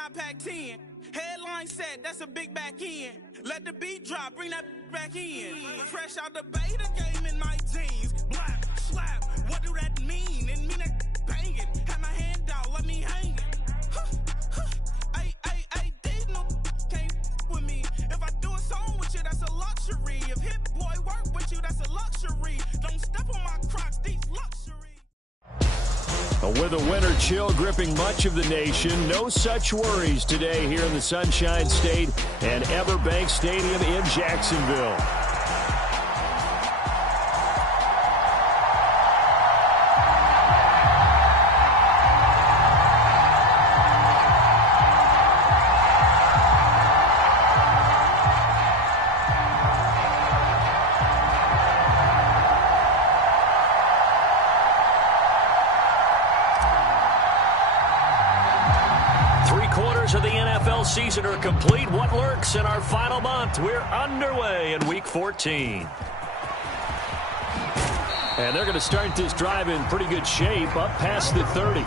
not Pac-10. Headline set, that's a big back end. Let the beat drop, bring that back in. Fresh out the beta game in my jeans. Black, slap, what do that mean? It mean that banging. Have my hand out, let me hang it. These no can't with me. If I do a song with you, that's a luxury. If Hit Boy work with you, that's a luxury. Don't step on my Crocs, these luxury. With a winter chill gripping much of the nation, no such worries today here in the Sunshine State and Everbank Stadium in Jacksonville. Of the NFL season are complete. What lurks in our final month? We're underway in Week 14. And they're going to start this drive in pretty good shape, up past the 30.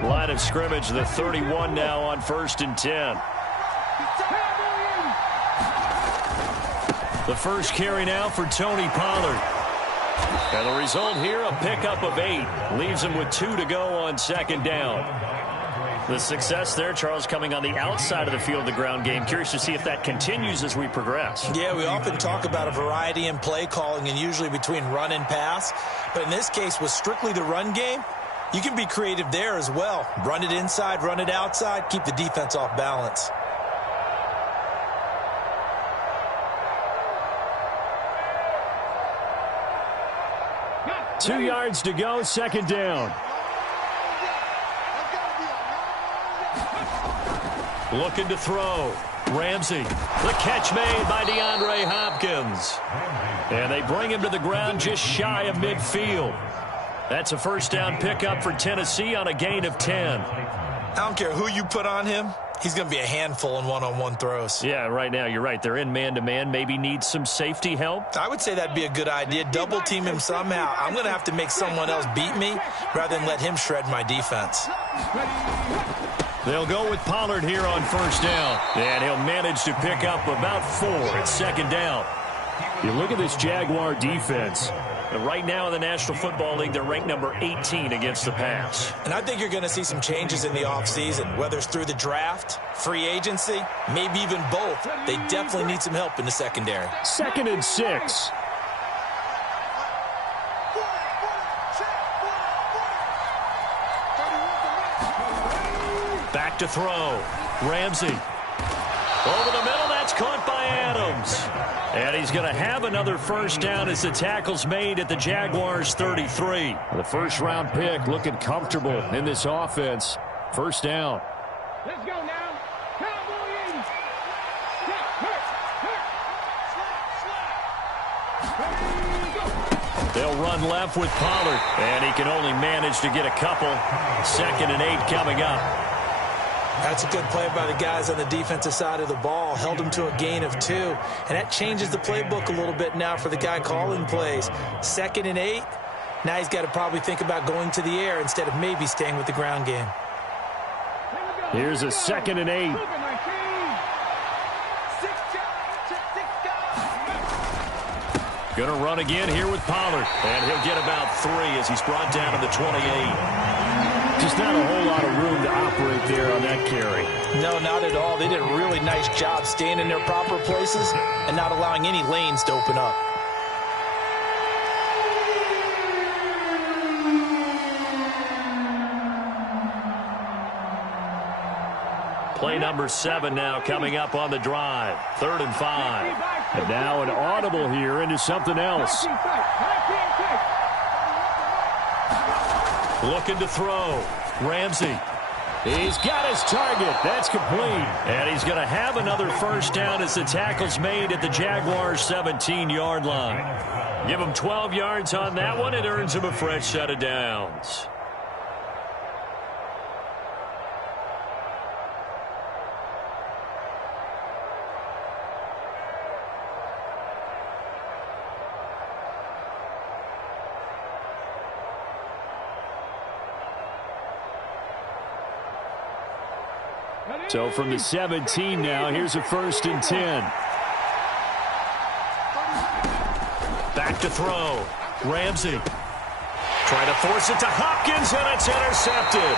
Line of scrimmage, the 31 now on 1st and 10. The first carry now for Tony Pollard. And the result here, a pickup of 8. Leaves him with 2 to go on 2nd down. The success there, Charles, coming on the outside of the field, the ground game. Curious to see if that continues as we progress. Yeah, we often talk about a variety in play calling and usually between run and pass. But in this case, with strictly the run game, you can be creative there as well. Run it inside, run it outside, keep the defense off balance. Two yards to go, 2nd down. Looking to throw. Ramsey. The catch made by DeAndre Hopkins. And they bring him to the ground just shy of midfield. That's a first down pickup for Tennessee on a gain of 10. I don't care who you put on him. He's going to be a handful in one-on-one throws. Yeah, right now you're right. They're in man-to-man. Maybe need some safety help. I would say that'd be a good idea. Double team him somehow. I'm going to have to make someone else beat me rather than let him shred my defense. They'll go with Pollard here on 1st down. And he'll manage to pick up about 4 at 2nd down. You look at this Jaguar defense. And right now in the National Football League, they're ranked number 18 against the pass. And I think you're going to see some changes in the offseason, whether it's through the draft, free agency, maybe even both. They definitely need some help in the secondary. 2nd and 6. Back to throw. Ramsey. Over the middle, that's caught by Adams. And he's going to have another first down as the tackle's made at the Jaguars' 33. The first-round pick looking comfortable in this offense. 1st down. Let's go now. Cowboys. They'll run left with Pollard. And he can only manage to get a couple. 2nd and 8 coming up. That's a good play by the guys on the defensive side of the ball. Held him to a gain of 2. And that changes the playbook a little bit now for the guy calling plays. 2nd and 8. Now he's got to probably think about going to the air instead of maybe staying with the ground game. Here's a 2nd and 8. Going to run again here with Pollard. And he'll get about 3 as he's brought down to the 28. Just not a whole lot of room to operate there on that carry. No, not at all. They did a really nice job staying in their proper places and not allowing any lanes to open up. Play number 7 now coming up on the drive. 3rd and 5. And now an audible here into something else. Looking to throw. Ramsey. He's got his target. That's complete. And he's going to have another first down as the tackle's made at the Jaguars' 17-yard line. Give him 12 yards on that one. It earns him a fresh set of downs. So from the 17 now, here's a 1st and 10. Back to throw. Ramsey. Trying to force it to Hopkins, and it's intercepted.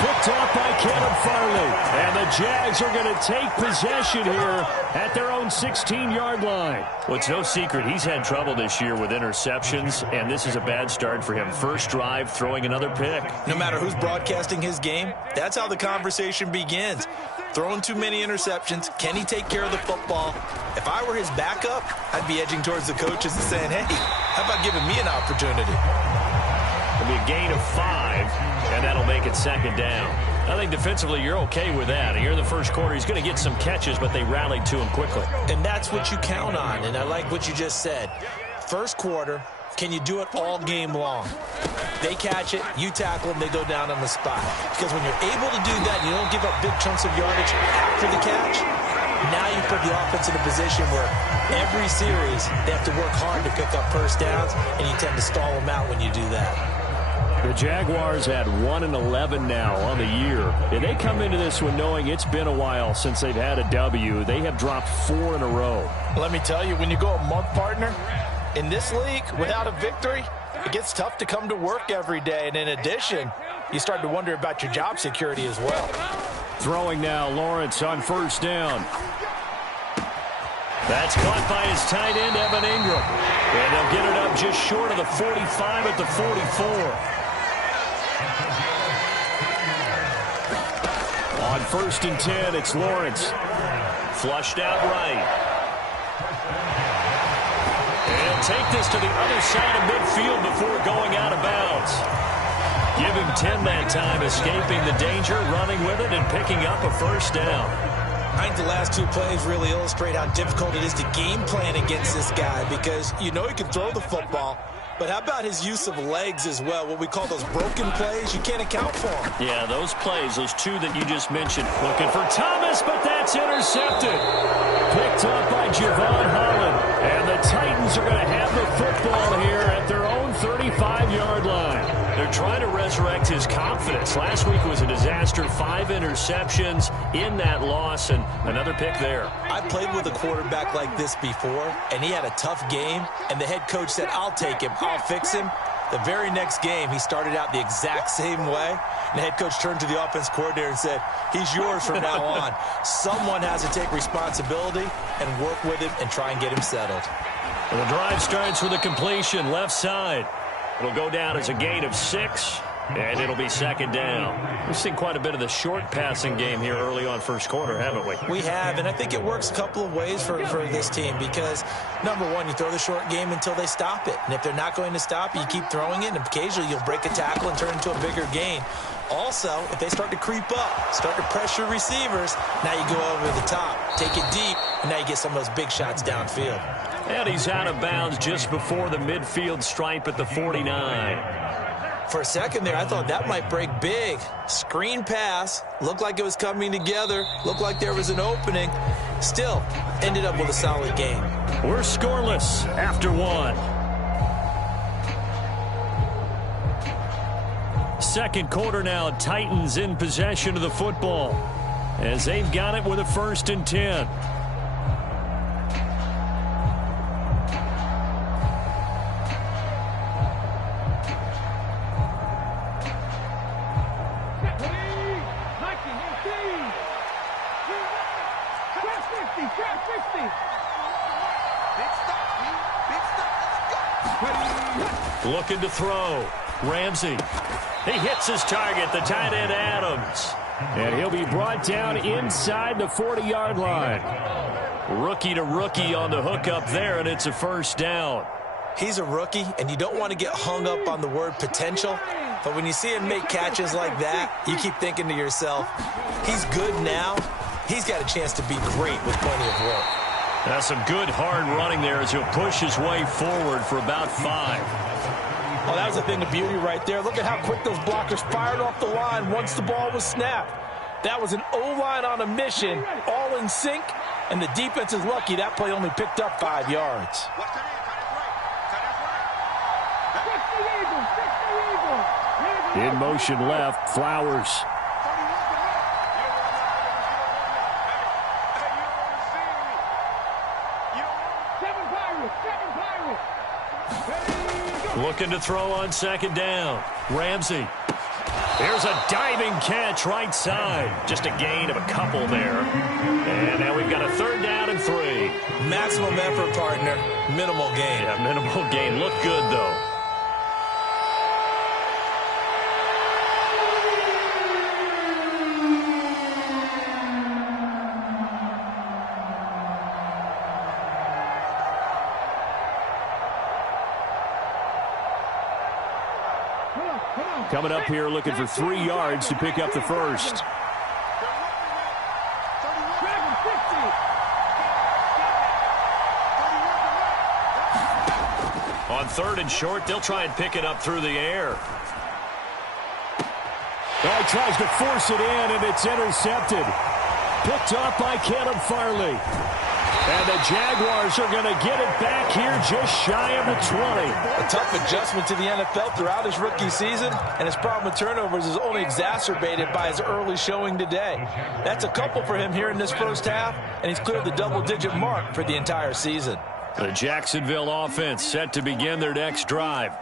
Picked off by Kevin Farley. And the Jags are going to take possession here at their own 16-yard line. Well, it's no secret he's had trouble this year with interceptions, and this is a bad start for him. First drive, throwing another pick. No matter who's broadcasting his game, that's how the conversation begins. Throwing too many interceptions. Can he take care of the football? If I were his backup, I'd be edging towards the coaches and saying, hey, how about giving me an opportunity? It'll be a gain of 5, and that'll make it 2nd down. I think defensively you're okay with that. Here in the first quarter, he's going to get some catches, but they rallied to him quickly. And that's what you count on, and I like what you just said. First quarter, can you do it all game long? They catch it, you tackle them, they go down on the spot. Because when you're able to do that, you don't give up big chunks of yardage after the catch. Now you put the offense in a position where every series they have to work hard to pick up first downs, and you tend to stall them out when you do that. The Jaguars had 1-11 now on the year. And they come into this one knowing it's been a while since they've had a W. They have dropped 4 in a row. Let me tell you, when you go a month, partner, in this league, without a victory, it gets tough to come to work every day. And in addition, you start to wonder about your job security as well. Throwing now, Lawrence on 1st down. That's caught by his tight end, Evan Ingram. And they'll get it up just short of the 45 at the 44. On 1st and 10, it's Lawrence. Flushed out right. And he'll take this to the other side of midfield before going out of bounds. Give him 10 that time, escaping the danger, running with it, and picking up a first down. I think the last 2 plays really illustrate how difficult it is to game plan against this guy, because you know he can throw the football, but how about his use of legs as well? What we call those broken plays, you can't account for them. Yeah, those plays, those 2 that you just mentioned. Looking for Thomas, but that's intercepted. Picked up by Javon Holland. And the Titans are going to have the football here at their own 35-yard line. They're trying to resurrect his confidence. Last week was a disaster. 5 interceptions in that loss, and another pick there. I played with a quarterback like this before, and he had a tough game, and the head coach said, I'll take him, I'll fix him. The very next game, he started out the exact same way, and the head coach turned to the offense coordinator and said, he's yours from now on. Someone has to take responsibility and work with him and try and get him settled. And the drive starts with a completion, left side. It'll go down as a gain of 6, and it'll be 2nd down. We've seen quite a bit of the short passing game here early on first quarter, haven't we? We have, and I think it works a couple of ways for this team because, number one, you throw the short game until they stop it. And if they're not going to stop it, you keep throwing it, and occasionally you'll break a tackle and turn into a bigger gain. Also, if they start to creep up, start to pressure receivers, now you go over the top, take it deep, and now you get some of those big shots downfield. And he's out of bounds just before the midfield stripe at the 49. For a second there, I thought that might break big. Screen pass, looked like it was coming together, looked like there was an opening. Still, ended up with a solid game. We're scoreless after 1. Second quarter now, Titans in possession of the football as they've got it with a 1st and 10. Looking to throw. Ramsey. He hits his target, the tight end Adams. And he'll be brought down inside the 40-yard line. Rookie to rookie on the hookup there, and it's a first down. He's a rookie, and you don't want to get hung up on the word potential. But when you see him make catches like that, you keep thinking to yourself, he's good now. He's got a chance to be great with plenty of work. That's some good hard running there as he'll push his way forward for about 5. Well, that was a thing of beauty right there. Look at how quick those blockers fired off the line once the ball was snapped. That was an O-line on a mission, all in sync, and the defense is lucky that play only picked up 5 yards. In motion left, Flowers. Looking to throw on 2nd down. Ramsey. Here's a diving catch right side. Just a gain of a couple there. And now we've got a 3rd down and 3. Maximum effort, partner. Minimal gain. Yeah, minimal gain. Look good, though. Coming up here looking for 3 yards to pick up the first. On 3rd and short, they'll try and pick it up through the air. Oh, he tries to force it in, and it's intercepted. Picked off by Caleb Farley. And the Jaguars are going to get it back here just shy of the 20. A tough adjustment to the NFL throughout his rookie season, and his problem with turnovers is only exacerbated by his early showing today. That's a couple for him here in this first half, and he's cleared the double-digit mark for the entire season. The Jacksonville offense set to begin their next drive.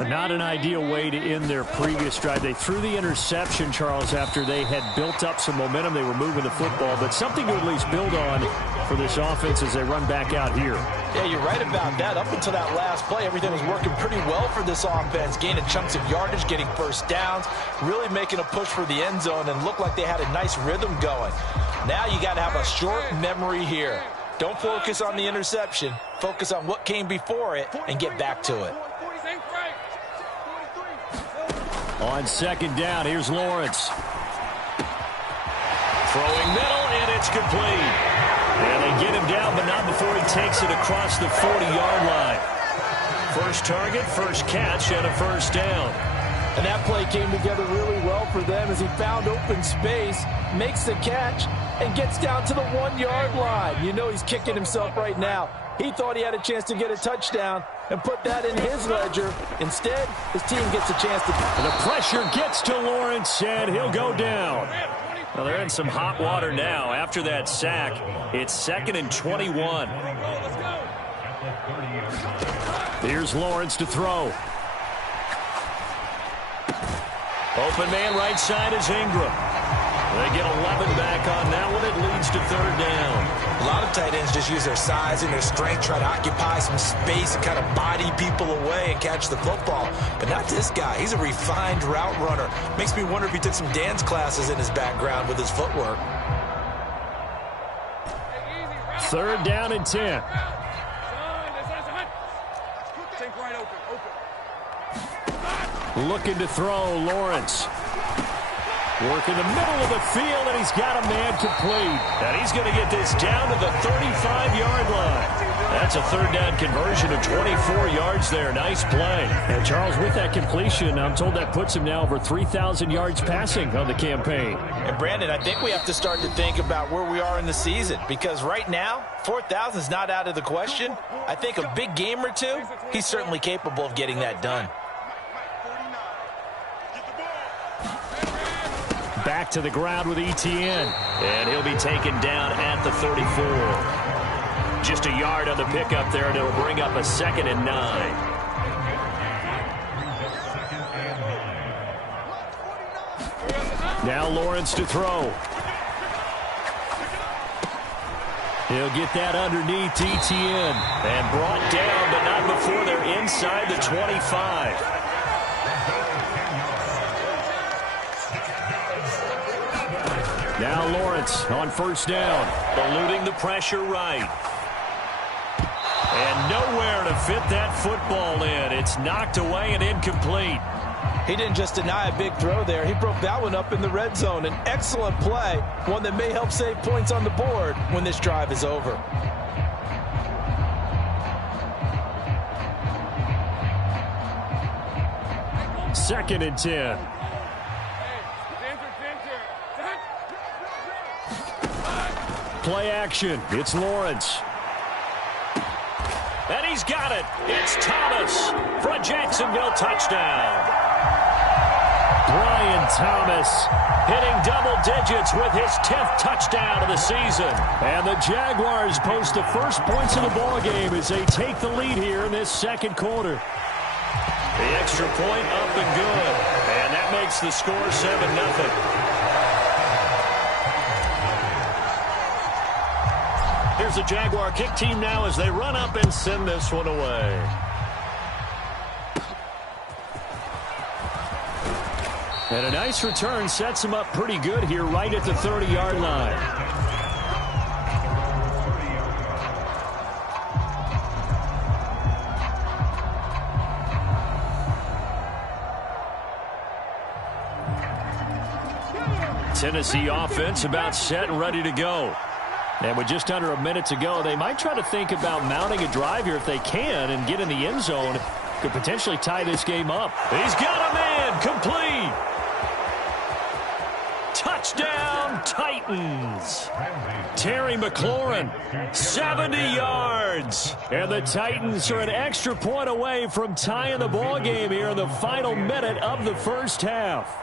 Not an ideal way to end their previous drive. They threw the interception, Charles, after they had built up some momentum. They were moving the football, but something to at least build on for this offense as they run back out here. Yeah, you're right about that. Up until that last play, everything was working pretty well for this offense, gaining chunks of yardage, getting first downs, really making a push for the end zone, and looked like they had a nice rhythm going. Now you got to have a short memory here. Don't focus on the interception. Focus on what came before it and get back to it. On 2nd down, here's Lawrence. Throwing middle, and it's complete. And they get him down, but not before he takes it across the 40-yard line. First target, first catch, and a first down. And that play came together really well for them as he found open space, makes the catch, and gets down to the 1-yard line. You know he's kicking himself right now. He thought he had a chance to get a touchdown and put that in his ledger. Instead, his team gets a chance to... And the pressure gets to Lawrence, and he'll go down. Well, they're in some hot water now. After that sack, it's 2nd and 21. Here's Lawrence to throw. Open man right side is Ingram. They get 11 back on that one. It leads to 3rd down. A lot of tight ends just use their size and their strength, try to occupy some space and kind of body people away and catch the football. But not this guy. He's a refined route runner. Makes me wonder if he took some dance classes in his background with his footwork. 3rd down and 10. Looking to throw, Lawrence. Work in the middle of the field, and he's got a man complete. And he's going to get this down to the 35-yard line. That's a 3rd down conversion of 24 yards there. Nice play. And Charles, with that completion, I'm told that puts him now over 3,000 yards passing on the campaign. And Brandon, I think we have to start to think about where we are in the season, because right now, 4,000 is not out of the question. I think a big game or two, he's certainly capable of getting that done. Back to the ground with Etienne. And he'll be taken down at the 34. Just a yard on the pickup there, and it'll bring up a 2nd and 9. Now Lawrence to throw. He'll get that underneath Etienne. And brought down, but not before they're inside the 25. Now Lawrence on 1st down. Eluding the pressure right. And nowhere to fit that football in. It's knocked away and incomplete. He didn't just deny a big throw there. He broke that one up in the red zone. An excellent play, one that may help save points on the board when this drive is over. Second and 10. Play action. It's Lawrence. And he's got it. It's Thomas for a Jacksonville touchdown. Brian Thomas Hitting double digits with his 10th touchdown of the season. And the Jaguars post the first points of the ballgame as they take the lead here in this second quarter. The extra point up and good. And that makes the score 7-0. Here's the Jaguar kick team now as they run up and send this one away. And a nice return sets him up pretty good here right at the 30-yard line. Tennessee offense about set and ready to go. And with just under a minute to go, they might try to think about mounting a drive here if they can and get in the end zone. Could potentially tie this game up. He's got a man complete. Touchdown, Titans. Terry McLaurin, 70 yards. And the Titans are an extra point away from tying the ball game here in the final minute of the first half.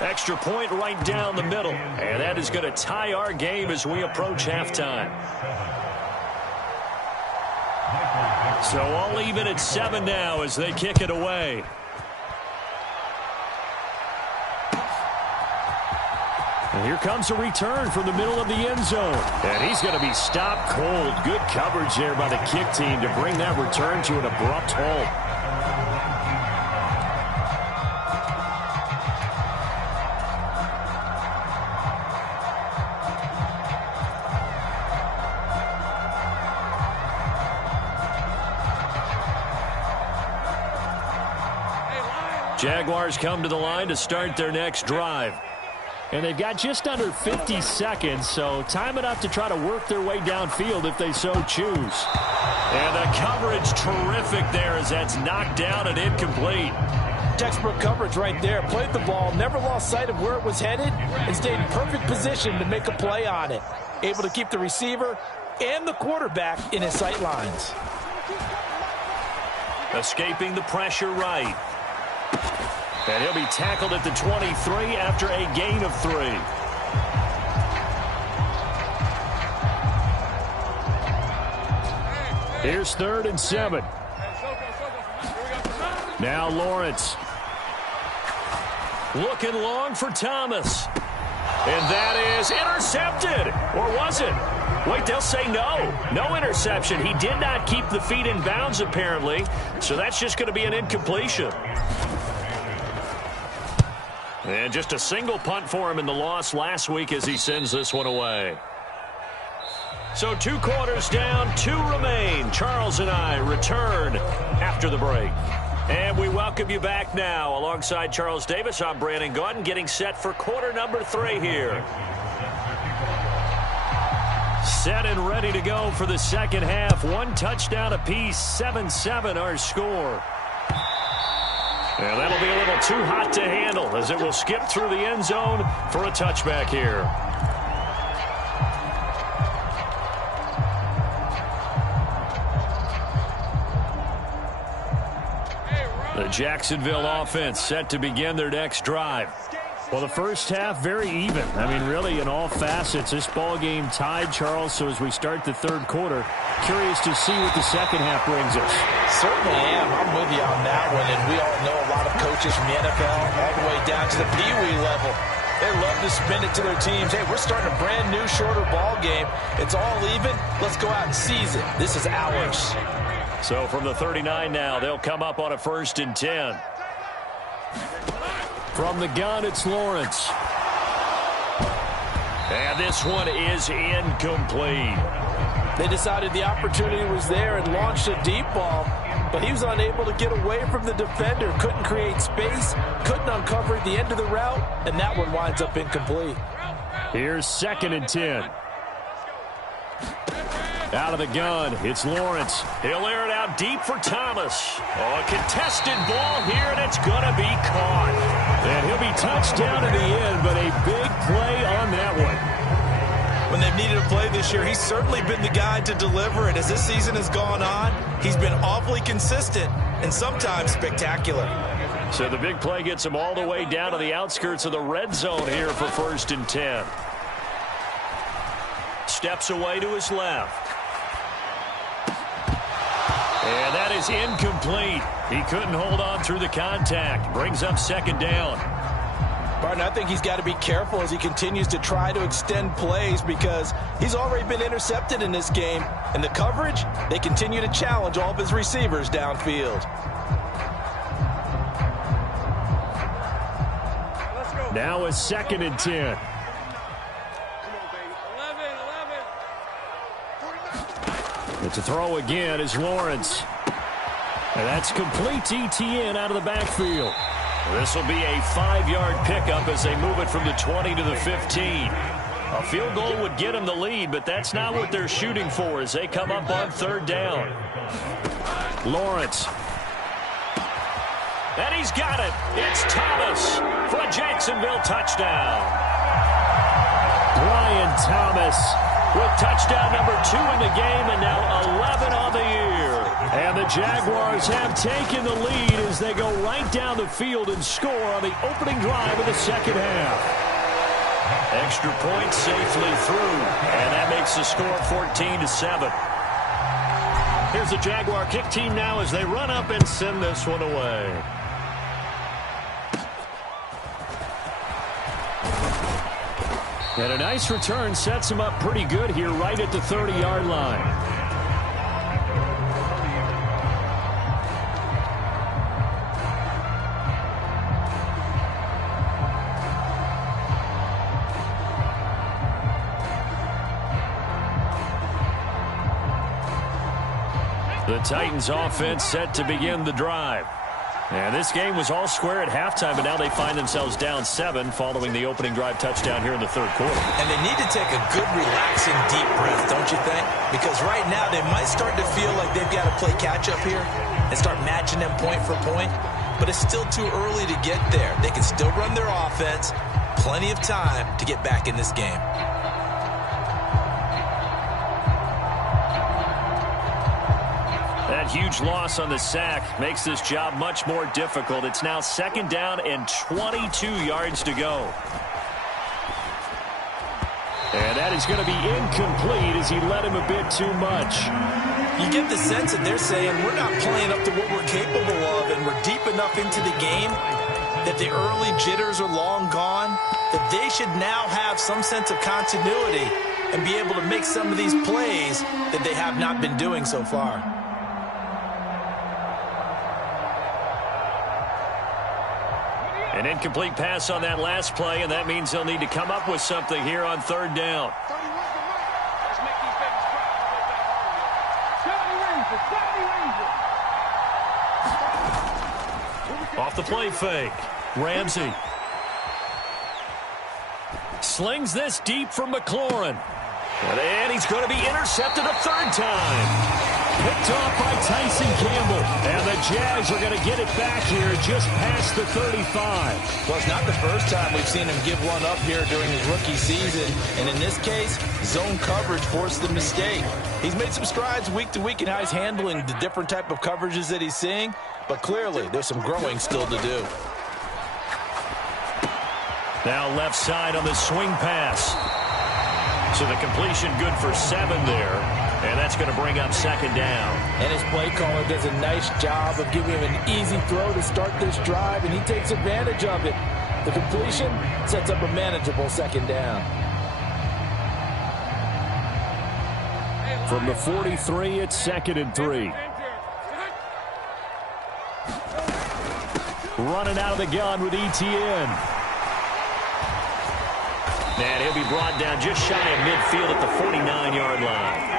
Extra point right down the middle. And that is going to tie our game as we approach halftime. So all even at 7 now as they kick it away. And here comes a return from the middle of the end zone. And he's going to be stopped cold. Good coverage there by the kick team to bring that return to an abrupt halt. Jaguars come to the line to start their next drive. And they've got just under 50 seconds, so time enough to try to work their way downfield if they so choose. And the coverage terrific there as that's knocked down and incomplete. Textbook coverage right there. Played the ball, never lost sight of where it was headed, and stayed in perfect position to make a play on it. Able to keep the receiver and the quarterback in his sight lines. Escaping the pressure right. And he'll be tackled at the 23 after a gain of 3. Here's 3rd and 7. Now Lawrence. Looking long for Thomas. And that is intercepted. Or was it? Wait, they'll say no. No interception. He did not keep the feet in bounds, apparently. So that's just going to be an incompletion. And just a single punt for him in the loss last week as he sends this one away. So 2 quarters down, 2 remain. Charles and I return after the break. And we welcome you back now. Alongside Charles Davis, I'm Brandon Gaudin, getting set for quarter number 3 here. Set and ready to go for the second half. 1 touchdown apiece, 7-7 our score. And that'll be a little too hot to handle as it will skip through the end zone for a touchback here. The Jacksonville offense set to begin their next drive. Well, the first half, very even. I mean, really, in all facets, this ball game tied, Charles. So as we start the third quarter, curious to see what the second half brings us. Certainly am. I'm with you on that one. And we all know a lot of coaches from the NFL all the way down to the Pee-wee level. They love to spin it to their teams. Hey, we're starting a brand new, shorter ball game. It's all even. Let's go out and seize it. This is ours. So from the 39 now, they'll come up on a 1st and 10. From the gun, it's Lawrence. And this one is incomplete. They decided the opportunity was there and launched a deep ball. but he was unable to get away from the defender, couldn't create space, couldn't uncover at the end of the route, and that one winds up incomplete. Here's 2nd and 10. Out of the gun, it's Lawrence. He'll air it out deep for Thomas. Oh, a contested ball here, and it's going to be caught. And he'll be touched down in the end, but a big play on that one. When they've needed a play this year, he's certainly been the guy to deliver it. As this season has gone on, he's been awfully consistent and sometimes spectacular. So the big play gets him all the way down to the outskirts of the red zone here for 1st and 10. Steps away to his left. And that is incomplete. He couldn't hold on through the contact. Brings up 2nd down. Barton, I think he's got to be careful as he continues to try to extend plays because he's already been intercepted in this game. And the coverage, they continue to challenge all of his receivers downfield. Now it's 2nd and 10. It's a throw again is Lawrence. And that's complete to Etienne out of the backfield. This will be a 5-yard pickup as they move it from the 20 to the 15. A field goal would get them the lead, but that's not what they're shooting for as they come up on 3rd down. Lawrence. And he's got it. It's Thomas for a Jacksonville touchdown. Brian Thomas with touchdown number 2 in the game and now 11 on the year. And the Jaguars have taken the lead as they go right down the field and score on the opening drive of the 2nd half. Extra point safely through, and that makes the score 14-7. Here's the Jaguar kick team now as they run up and send this one away. And a nice return sets him up pretty good here right at the 30-yard line. The Titans offense set to begin the drive. And this game was all square at halftime, but now they find themselves down 7 following the opening drive touchdown here in the 3rd quarter. And they need to take a good, relaxing, deep breath, don't you think? Because right now they might start to feel like they've got to play catch-up here and start matching them point for point. But it's still too early to get there. They can still run their offense. Plenty of time to get back in this game. That huge loss on the sack makes this job much more difficult. It's now 2nd down and 22 yards to go. And that is going to be incomplete as he led him a bit too much. You get the sense that they're saying we're not playing up to what we're capable of, and we're deep enough into the game that the early jitters are long gone, that they should now have some sense of continuity and be able to make some of these plays that they have not been doing so far. An incomplete pass on that last play, and that means they'll need to come up with something here on 3rd down. Off the play fake. Ramsey slings this deep from McLaurin. And he's going to be intercepted a 3rd time. Picked off by Tyson Campbell. And the Jags are going to get it back here just past the 35. Well, it's not the first time we've seen him give one up here during his rookie season. And in this case, zone coverage forced the mistake. He's made some strides week to week in how he's handling the different type of coverages that he's seeing. But clearly, there's some growing still to do. Now left side on the swing pass. So the completion good for 7 there. And that's going to bring up 2nd down. And his play caller does a nice job of giving him an easy throw to start this drive, and he takes advantage of it. The completion sets up a manageable 2nd down. From the 43, it's 2nd and 3. Running out of the gun with Etienne. And he'll be brought down just shy of midfield at the 49-yard line.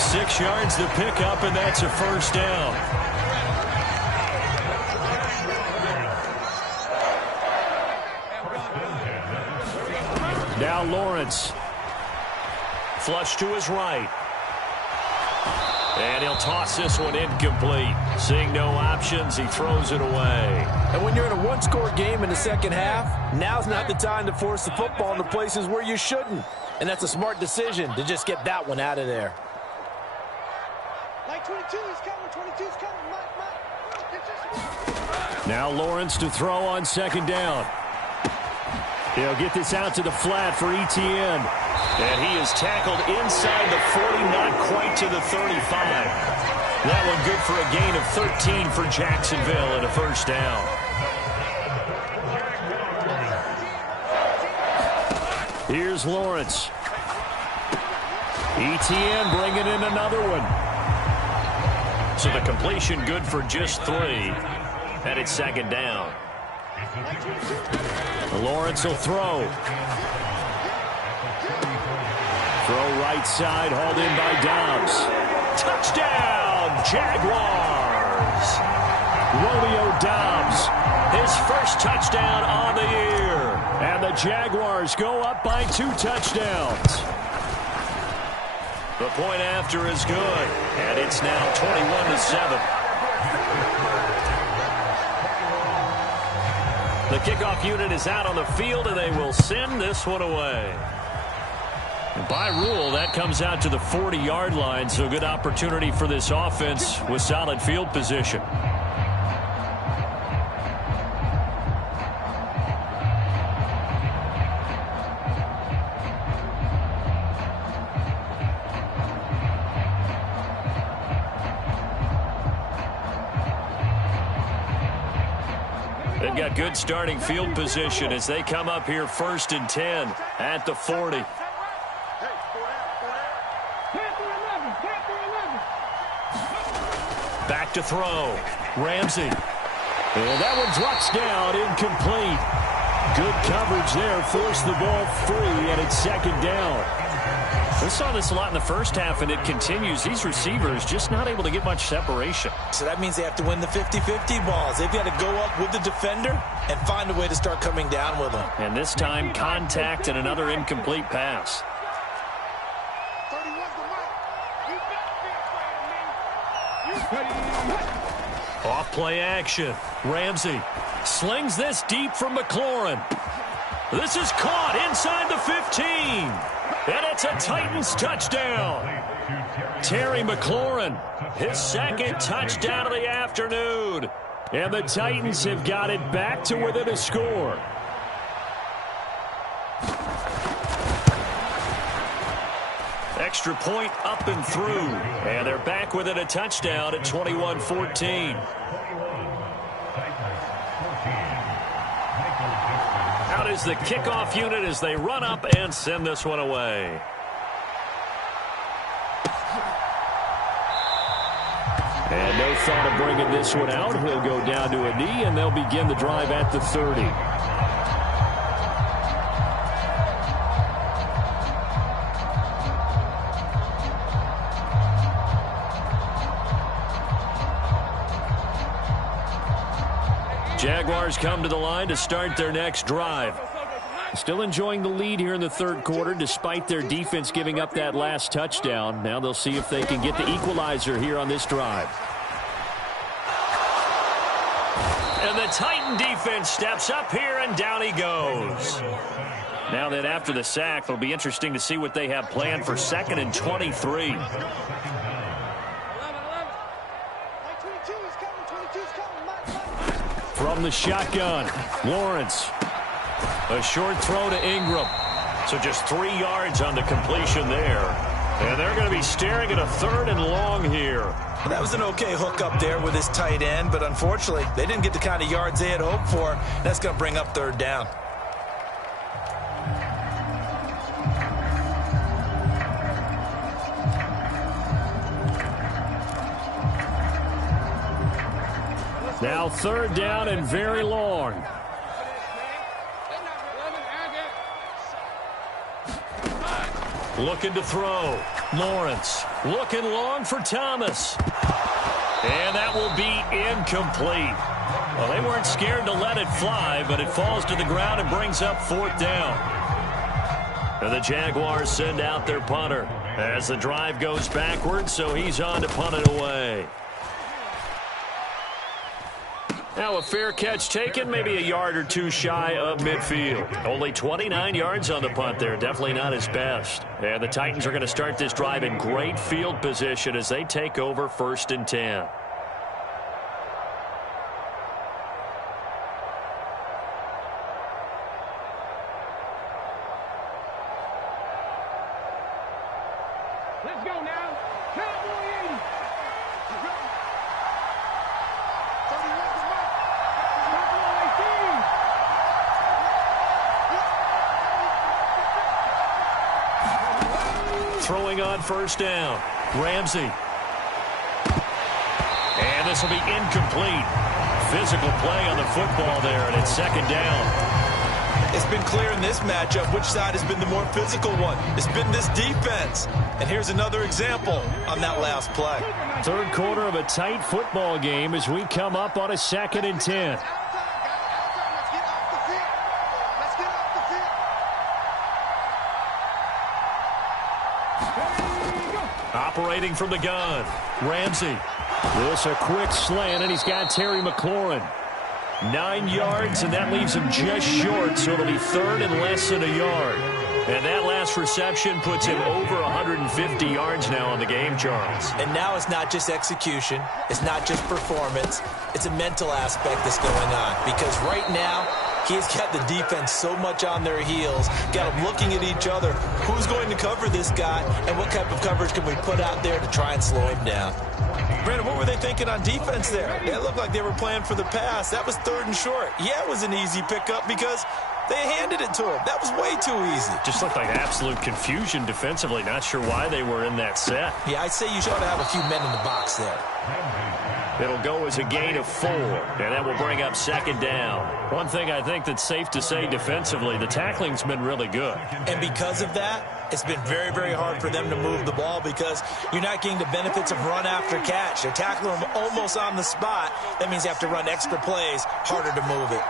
6 yards to pick up, and that's a first down. Now Lawrence. Flush to his right. And he'll toss this one incomplete. Seeing no options, he throws it away. And when you're in a one-score game in the second half, now's not the time to force the football into places where you shouldn't. And that's a smart decision to just get that one out of there. Like 22 is coming, 22 is coming. Mike. Now Lawrence to throw on second down. He'll get this out to the flat for Etienne. And he is tackled inside the 40, not quite to the 35. That one good for a gain of 13 for Jacksonville and a first down. Here's Lawrence. Etienne bringing in another one. So the completion good for just 3. And it's second down. Lawrence will throw. Throw right side, hauled in by Dobbs. Touchdown, Jaguars! Romeo Dobbs, His first touchdown on the year. and the Jaguars go up by 2 touchdowns. The point after is good, and it's now 21-7. The kickoff unit is out on the field, and they will send this one away. And by rule, that comes out to the 40-yard line, so good opportunity for this offense with solid field position. They've got good starting field position as they come up here 1st and 10 at the 40. Back to throw. Ramsey. And that one drops down, incomplete. Good coverage there, forced the ball free, and it's second down. We saw this a lot in the first half, and it continues. These receivers just not able to get much separation. So that means they have to win the 50-50 balls. They've got to go up with the defender and find a way to start coming down with them. And this time, contact and another incomplete pass. Off play action. Ramsey slings this deep from McLaurin. This is caught inside the 15. And it's a Titans touchdown. Terry McLaurin, his second touchdown of the afternoon. And the Titans have got it back to within a score. Extra point up and through. And they're back within a touchdown at 21-14. Out is the kickoff unit as they run up and send this one away. And no thought of bringing this one out. He'll go down to a knee, and they'll begin the drive at the 30. Jaguars come to the line to start their next drive. Still enjoying the lead here in the third quarter despite their defense giving up that last touchdown. Now they'll see if they can get the equalizer here on this drive. And the Titan defense steps up here, and down he goes. Now that after the sack, it'll be interesting to see what they have planned for 2nd and 23. From the shotgun, Lawrence. A short throw to Ingram. So just 3 yards on the completion there. And they're going to be staring at a 3rd and long here. Well, that was an okay hook up there with his tight end, but unfortunately, they didn't get the kind of yards they had hoped for. That's going to bring up 3rd down. Now 3rd down and very long. Looking to throw. Lawrence Looking long for Thomas. And that will be incomplete. Well, they weren't scared to let it fly, but it falls to the ground and brings up 4th down. And the Jaguars send out their punter as the drive goes backwards, so he's on to punt it away. Now a fair catch taken, maybe a yard or two shy of midfield. Only 29 yards on the punt there, definitely not his best. And the Titans are going to start this drive in great field position as they take over 1st and 10. Let's go now. Cowboy 80. Throwing on 1st down. Ramsey. And this will be incomplete. Physical play on the football there, and it's 2nd down. It's been clear in this matchup which side has been the more physical one. It's been this defense. And here's another example on that last play. 3rd quarter of a tight football game as we come up on a 2nd and 10. Operating from the gun, Ramsey. This a quick slant, and he's got Terry McLaurin. 9 yards, and that leaves him just short, so it'll be 3rd and less than a yard. And that last reception puts him over 150 yards now on the game, Charles. And now it's not just execution. It's not just performance. It's a mental aspect that's going on. Because right now, he's got the defense so much on their heels, got them looking at each other. Who's going to cover this guy, and what type of coverage can we put out there to try and slow him down? Brandon, what were they thinking on defense there? It looked like they were playing for the pass. That was 3rd and short. Yeah, it was an easy pickup because they handed it to him. That was way too easy. Just looked like absolute confusion defensively. Not sure why they were in that set. Yeah, I'd say you should have a few men in the box there. It'll go as a gain of 4, and that will bring up 2nd down. One thing I think that's safe to say defensively, the tackling's been really good. And because of that, it's been very, very hard for them to move the ball because you're not getting the benefits of run after catch. They're tackling them almost on the spot. That means they have to run extra plays, harder to move it.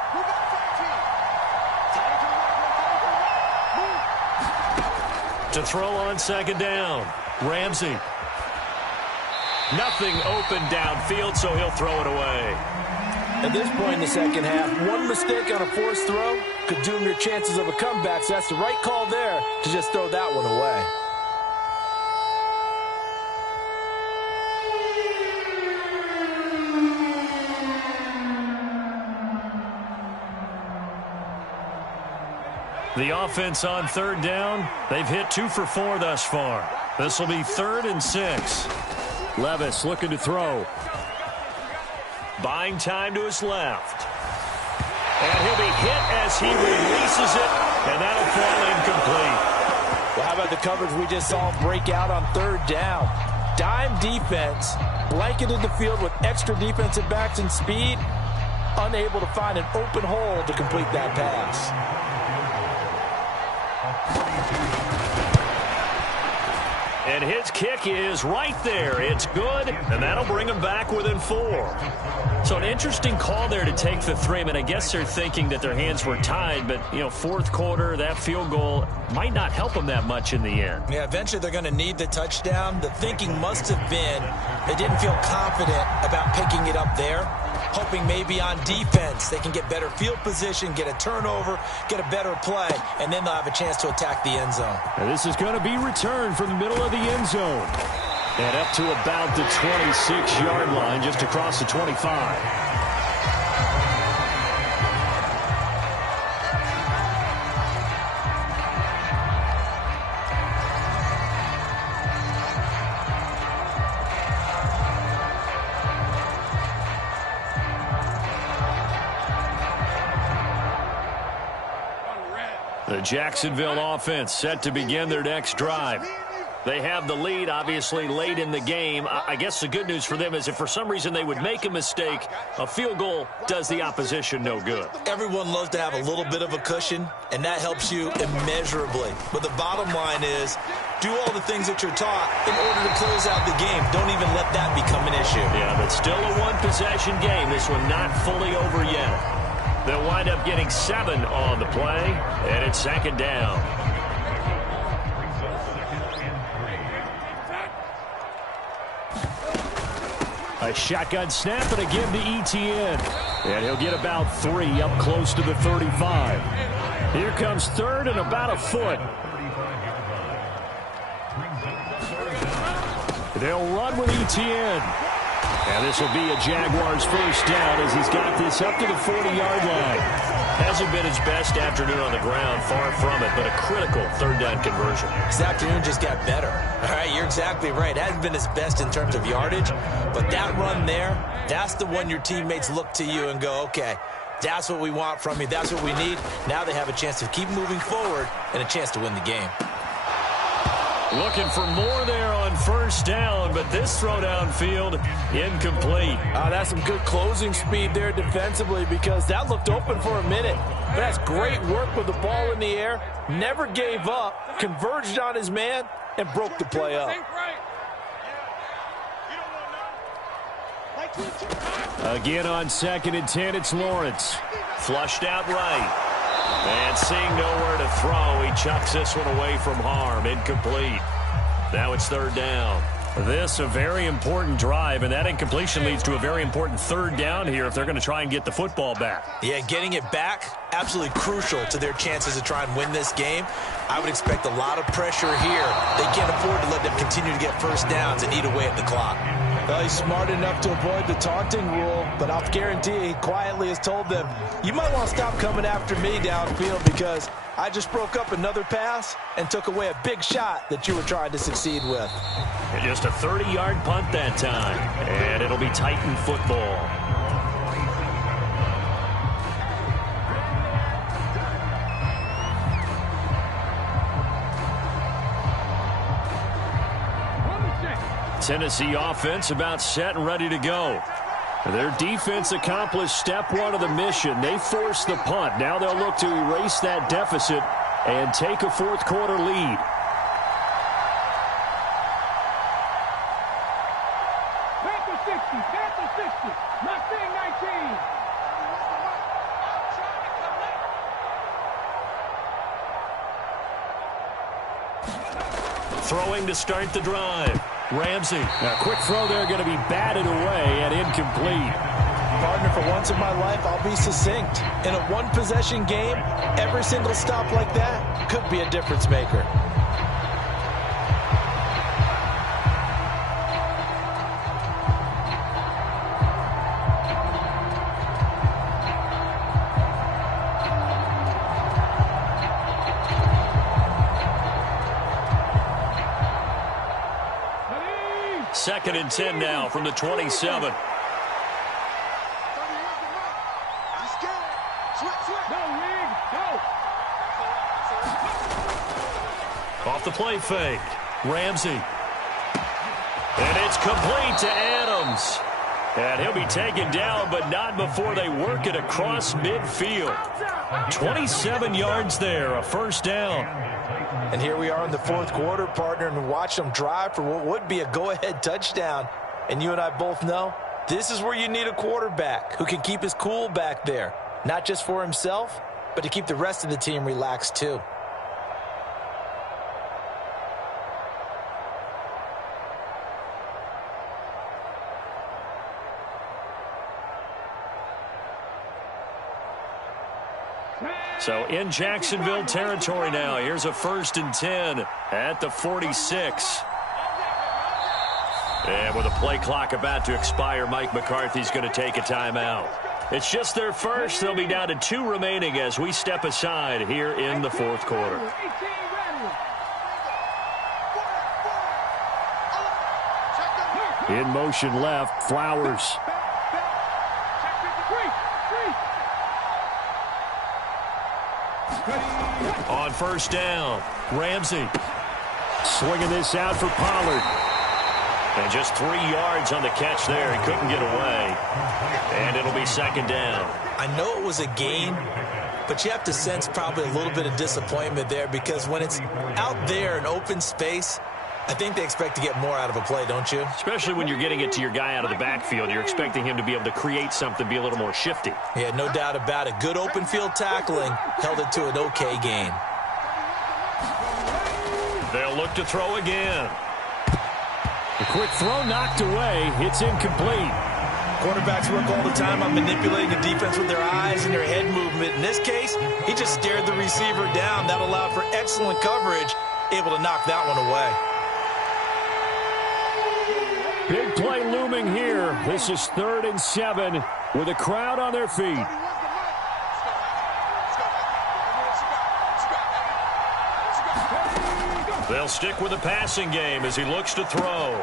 To throw on 2nd down, Ramsey. Nothing open downfield, so he'll throw it away. At this point in the 2nd half, one mistake on a forced throw could doom your chances of a comeback, so that's the right call there to just throw that one away. The offense on 3rd down, they've hit 2 for 4 thus far. This will be 3rd and 6. Levis looking to throw. Buying time to his left. And he'll be hit as he releases it, and that'll fall incomplete. Well, how about the coverage we just saw break out on 3rd down? Dime defense, blanketed the field with extra defensive backs and speed, unable to find an open hole to complete that pass. And his kick is right there. It's good, and that'll bring him back within 4. So an interesting call there to take the 3. I mean, I guess they're thinking that their hands were tied, but, you know, 4th quarter, that field goal might not help them that much in the end. Yeah, eventually they're going to need the touchdown. The thinking must have been they didn't feel confident about picking it up there, hoping maybe on defense they can get better field position, get a turnover, get a better play, and then they'll have a chance to attack the end zone. And this is going to be returned from the middle of the end zone. And up to about the 26-yard line, just across the 25. The Jacksonville offense set to begin their next drive. They have the lead, obviously, late in the game. I guess the good news for them is if for some reason they would make a mistake, a field goal does the opposition no good. Everyone loves to have a little bit of a cushion, and that helps you immeasurably. But the bottom line is, do all the things that you're taught in order to close out the game. Don't even let that become an issue. Yeah, but still a one-possession game. This one not fully over yet. They'll wind up getting 7 on the play, and it's second down. A shotgun snap and a give to Etienne. And he'll get about 3 up close to the 35. Here comes third and about a foot. They'll run with Etienne. And this will be a Jaguars first down as he's got this up to the 40-yard line. Hasn't been his best afternoon on the ground, far from it, but a critical third down conversion. His afternoon just got better. All right, you're exactly right. Hasn't been his best in terms of yardage, but that run there, that's the one your teammates look to you and go, okay, that's what we want from you. That's what we need. Now they have a chance to keep moving forward and a chance to win the game. Looking for more there on first down, but this throw downfield incomplete. That's some good closing speed there defensively because that looked open for a minute. But that's great work with the ball in the air. Never gave up, converged on his man, and broke the play up. Again on 2nd and 10, it's Lawrence. Flushed out right. And seeing nowhere to throw, he chucks this one away from harm. Incomplete. Now it's third down. This a very important drive, and that incompletion leads to a very important third down here if they're going to try and get the football back. Yeah, getting it back, absolutely crucial to their chances to try and win this game. I would expect a lot of pressure here. They can't afford to let them continue to get first downs and eat away at the clock. Well, he's smart enough to avoid the taunting rule, but I'll guarantee he quietly has told them, you might want to stop coming after me downfield because I just broke up another pass and took away a big shot that you were trying to succeed with. And just a 30-yard punt that time, and it'll be Titan football. Tennessee offense about set and ready to go. Their defense accomplished step 1 of the mission. They forced the punt. Now they'll look to erase that deficit and take a fourth-quarter lead. Panther 60, Panther 60, Mustang 19. Throwing to start the drive. Ramsey. A quick throw there going to be batted away and incomplete. Partner, for once in my life, I'll be succinct. In a one-possession game, every single stop like that could be a difference maker. Second and 10 now from the 27. Off the play fake. Ramsey. And it's complete to Adams. And he'll be taken down, but not before they work it across midfield. 27 yards there, a first down. And here we are in the fourth quarter, partner, and watch them drive for what would be a go-ahead touchdown. And you and I both know this is where you need a quarterback who can keep his cool back there, not just for himself, but to keep the rest of the team relaxed too. So in Jacksonville territory now. Here's a 1st and 10 at the 46. And with a play clock about to expire, Mike McCarthy's going to take a timeout. It's just their first. They'll be down to 2 remaining as we step aside here in the fourth quarter. In motion left, Flowers. On first down, Ramsey. Swinging this out for Pollard. And just 3 yards on the catch there. He couldn't get away. And it'll be second down. I know it was a gain, but you have to sense probably a little bit of disappointment there because when it's out there in open space, I think they expect to get more out of a play, don't you? Especially when you're getting it to your guy out of the backfield. You're expecting him to be able to create something, be a little more shifty. Yeah, no doubt about it. Good open field tackling held it to an okay gain. They'll look to throw again. A quick throw knocked away. It's incomplete. Quarterbacks work all the time on manipulating the defense with their eyes and their head movement. In this case, he just stared the receiver down. That allowed for excellent coverage, able to knock that one away. Big play looming here. This is 3rd and 7 with a crowd on their feet. They'll stick with the passing game as he looks to throw.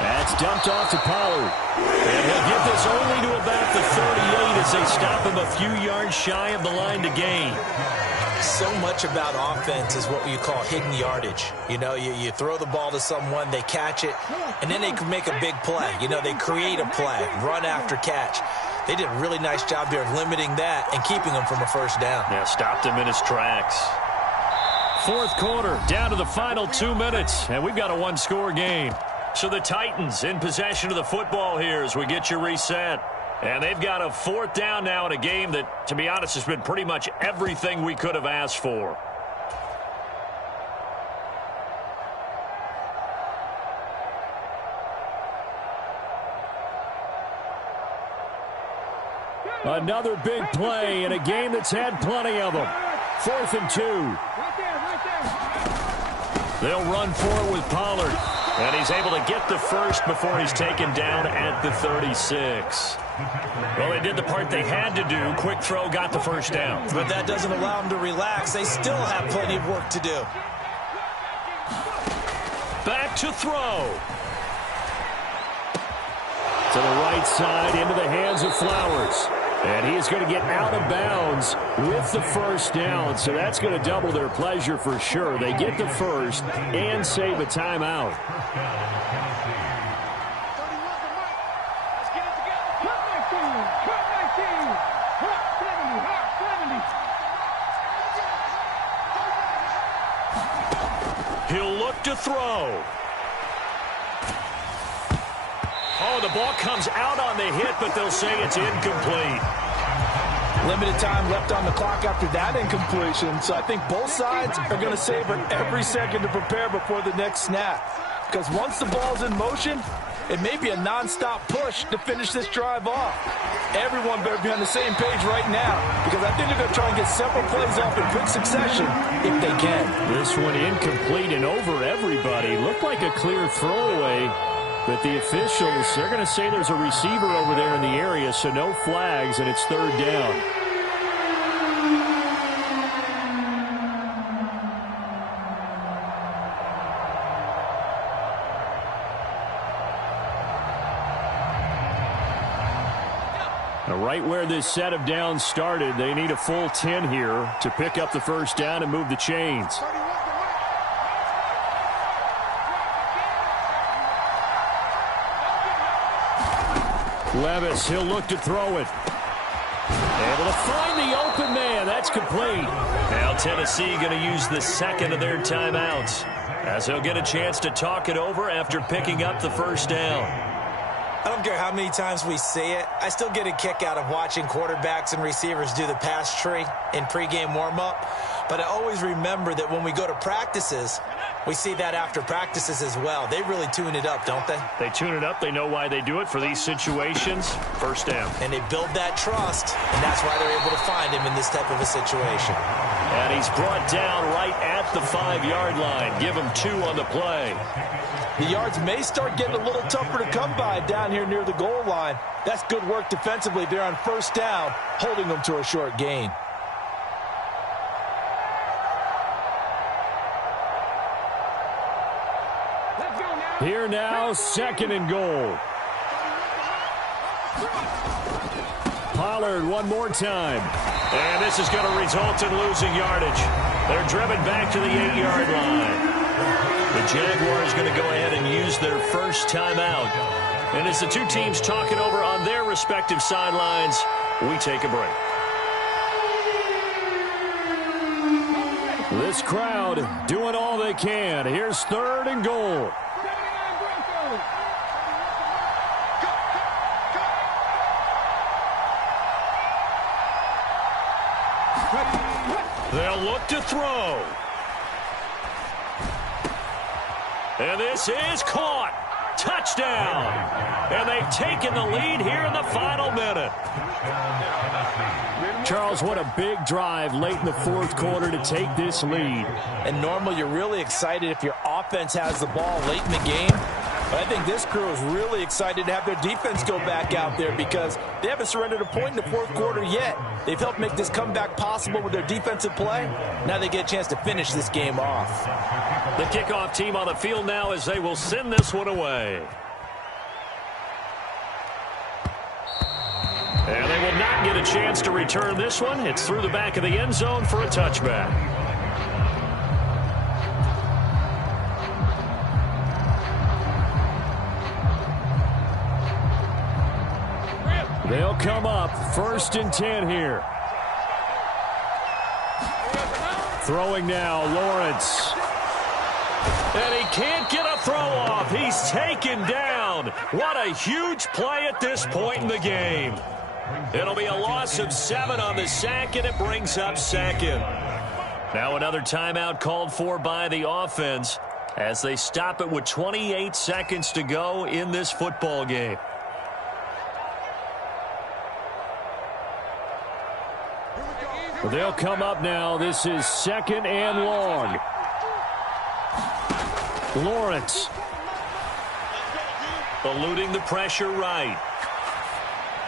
That's dumped off to Pollard. And he'll get this only to about the 38 as they stop him a few yards shy of the line to gain. So much about offense is what you call hidden yardage. You know, you throw the ball to someone, they catch it, and then they can make a big play. You know, they create a play, run after catch. They did a really nice job there of limiting that and keeping him from a first down. Yeah, stopped him in his tracks. 4th quarter, down to the final 2 minutes, and we've got a one-score game. So the Titans in possession of the football here as we get you reset. And they've got a 4th down now in a game that, to be honest, has been pretty much everything we could have asked for. Another big play in a game that's had plenty of them. 4th and 2. They'll run for it with Pollard. And he's able to get the first before he's taken down at the 36. Well, they did the part they had to do. Quick throw, got the first down. But that doesn't allow them to relax. They still have plenty of work to do. Back to throw. To the right side, into the hands of Flowers. And he is going to get out of bounds with the first down. So that's going to double their pleasure for sure. They get the first and save a timeout. He'll look to throw. Oh, the ball comes out on the hit, but they'll say it's incomplete. Limited time left on the clock after that incompletion, so I think both sides are going to savor every second to prepare before the next snap. Because once the ball's in motion, it may be a nonstop push to finish this drive off. Everyone better be on the same page right now, because I think they're going to try and get several plays off in quick succession if they can. This one incomplete and over everybody. Looked like a clear throwaway. But the officials, they're going to say there's a receiver over there in the area, so no flags, and it's 3rd down. Now, right where this set of downs started, they need a full 10 here to pick up the first down and move the chains. Levis, he'll look to throw it. Able to find the open man. That's complete. Now Tennessee going to use the second of their timeouts as they'll get a chance to talk it over after picking up the first down. I don't care how many times we see it. I still get a kick out of watching quarterbacks and receivers do the pass tree in pregame warm-up. But I always remember that when we go to practices, we see that after practices as well. They really tune it up, don't they? They tune it up. They know why they do it for these situations. First down. And they build that trust, and that's why they're able to find him in this type of a situation. And he's brought down right at the 5-yard line. Give him 2 on the play. The yards may start getting a little tougher to come by down here near the goal line. That's good work defensively there on first down, holding them to a short gain. Here now, 2nd and goal. Pollard one more time. And this is going to result in losing yardage. They're driven back to the 8-yard line. The The Jaguars going to go ahead and use their first timeout. And as the two teams talking over on their respective sidelines, we take a break. This crowd doing all they can. Here's 3rd and goal. They'll look to throw. And this is caught. Touchdown. And they've taken the lead here in the final minute. Charles, what a big drive late in the 4th quarter to take this lead. And normally you're really excited if your offense has the ball late in the game. But I think this crew is really excited to have their defense go back out there because they haven't surrendered a point in the 4th quarter yet. They've helped make this comeback possible with their defensive play. Now they get a chance to finish this game off. The kickoff team on the field now as they will send this one away. And they will not get a chance to return this one. It's through the back of the end zone for a touchback. They'll come up 1st and 10 here. Throwing now, Lawrence. And he can't get a throw off. He's taken down. What a huge play at this point in the game. It'll be a loss of 7 on the sack, and it brings up 2nd. Now another timeout called for by the offense as they stop it with 28 seconds to go in this football game. They'll come up now. This is 2nd and long. Lawrence. Eluding the pressure right.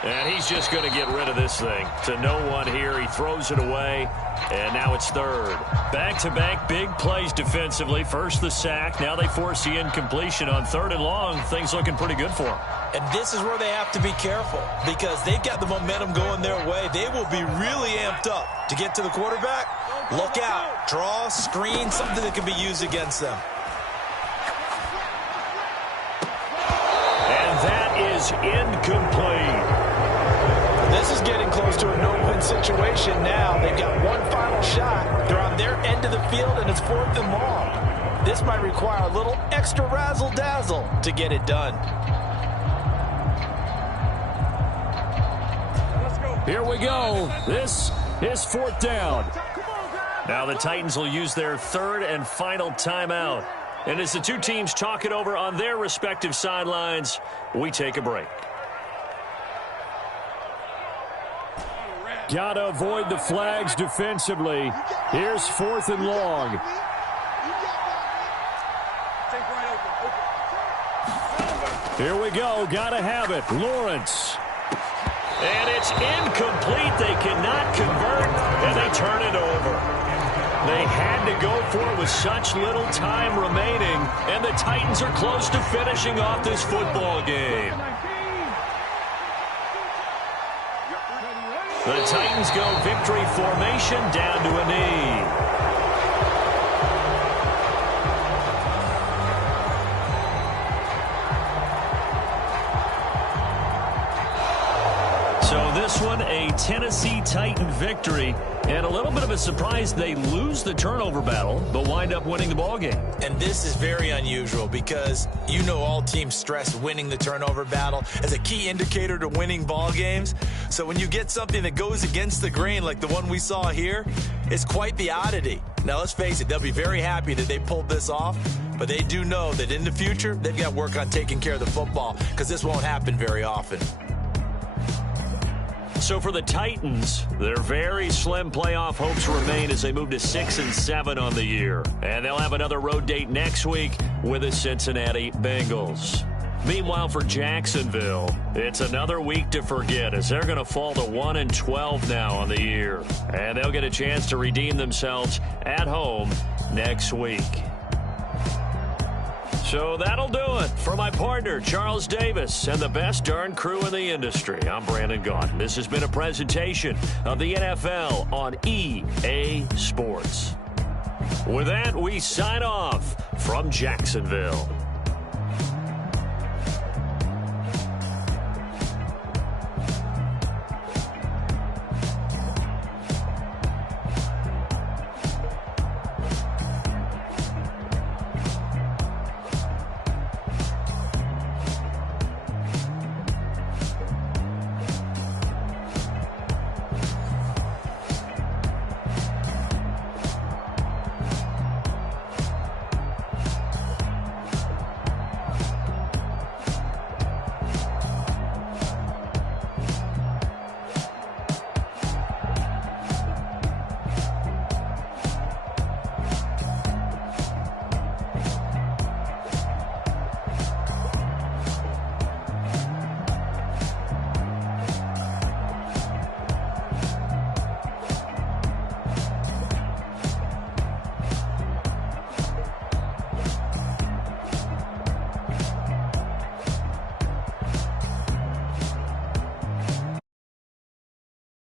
And he's just going to get rid of this thing. To no one here. He throws it away. And now it's 3rd. Back-to-back big plays defensively. First the sack. Now they force the incompletion on 3rd and long. Things looking pretty good for them. And this is where they have to be careful because they've got the momentum going their way. They will be really amped up to get to the quarterback. Look out. Draw, screen, something that can be used against them. And that is incomplete. This is getting close to a no-win situation now. They've got one final shot. They're on their end of the field, and it's 4th and long. This might require a little extra razzle-dazzle to get it done. Here we go. This is 4th down. Now the Titans will use their 3rd and final timeout. And as the two teams talk it over on their respective sidelines, we take a break. Got to avoid the flags defensively. Here's 4th and long. Here we go. Got to have it. Lawrence. And it's incomplete. They cannot convert, and they turn it over. They had to go for it with such little time remaining, and the Titans are close to finishing off this football game. The Titans go victory formation down to a knee. So this one, a Tennessee Titan victory. And a little bit of a surprise, they lose the turnover battle, but wind up winning the ball game. And this is very unusual because you know all teams stress winning the turnover battle as a key indicator to winning ball games. So when you get something that goes against the grain like the one we saw here, it's quite the oddity. Now let's face it, they'll be very happy that they pulled this off, but they do know that in the future, they've got to work on taking care of the football because this won't happen very often. So for the Titans, their very slim playoff hopes remain as they move to 6-7 on the year. And they'll have another road date next week with the Cincinnati Bengals. Meanwhile, for Jacksonville, it's another week to forget as they're going to fall to 1-12 now on the year. And they'll get a chance to redeem themselves at home next week. So that'll do it for my partner, Charles Davis, and the best darn crew in the industry. I'm Brandon Gaudin. This has been a presentation of the NFL on EA Sports. With that, we sign off from Jacksonville.